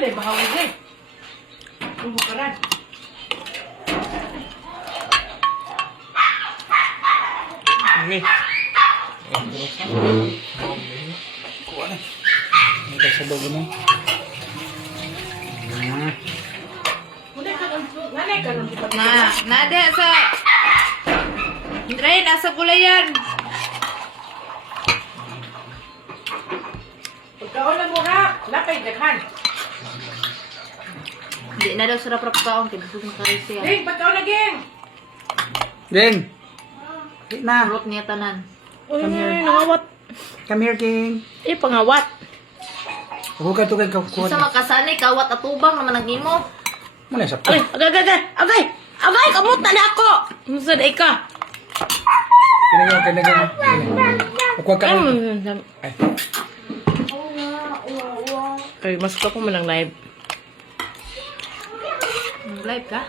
deh bahawa deh. Bukaran. Ini. Kuha na. May kasabaw na. Nada sa Drain, asa gulayan. Pagkaon mo ha, lapay daghan. Hindi na daw sarap kaon, kaya mo kare siya. Ding, pagkaon na geng. Ding. Di na. Rot niya tanan. Uy, nangawat. Come here, King. Pangawat. Huwag ka tukay ka kuha. Sa makasanay kawat at ubang naman ang imo. Muna sa Agay, kamot na ako. Musa na ka. Kinagyan. Huwag ka na. Ay. Ay, mas ko man ang live. Live ka?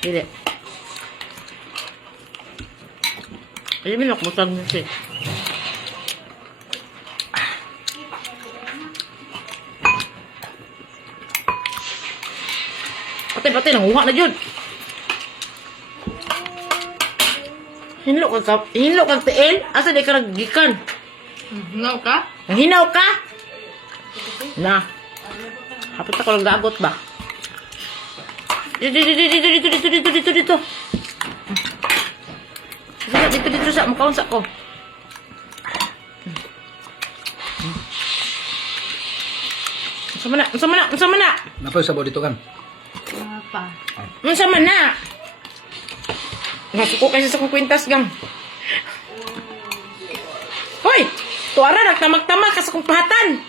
Dili. Ay, may nakbutang mo siya. Pati, nanguha na yun. Hinlo kag tiil? Asa di ka naggikan? Hinaw ka? Hinaw ka? Na. Hapit ako lang gaabot ba? Dito. Dito sa makaunsa ko. Unsa man na? Napay sabaw dito kan. Apa? Unsa man na? Nasuko kasi sa kong kwintas gang. Hoy! Tuara, nagtamag-tamag ka sa kong pahatan.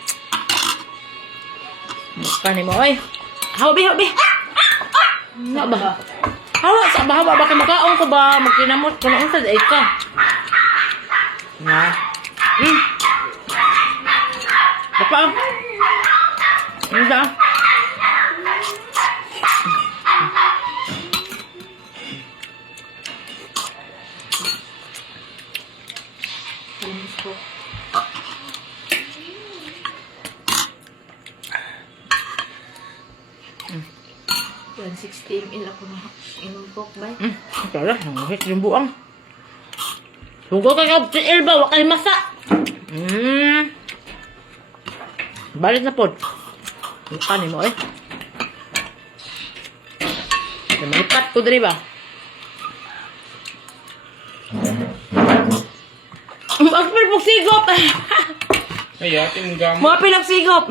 Buka ni mo, oy. Hawa, bi. Ano ba? Hawa ba kayo magkaon ko ba? Magkinamot ko na unsa ay ka. Na. Bapa. Hindi. Ko. Yan, 16 ml ako na inungkok ba? Tara, nangahit yung buang. Hugo ka ka ba? Wakay masa. Balik na po. Mukha ni mo eh. Malipat ko dali ba? Magpil po sigop. Ay, ating gamit. Mga pinagsigop.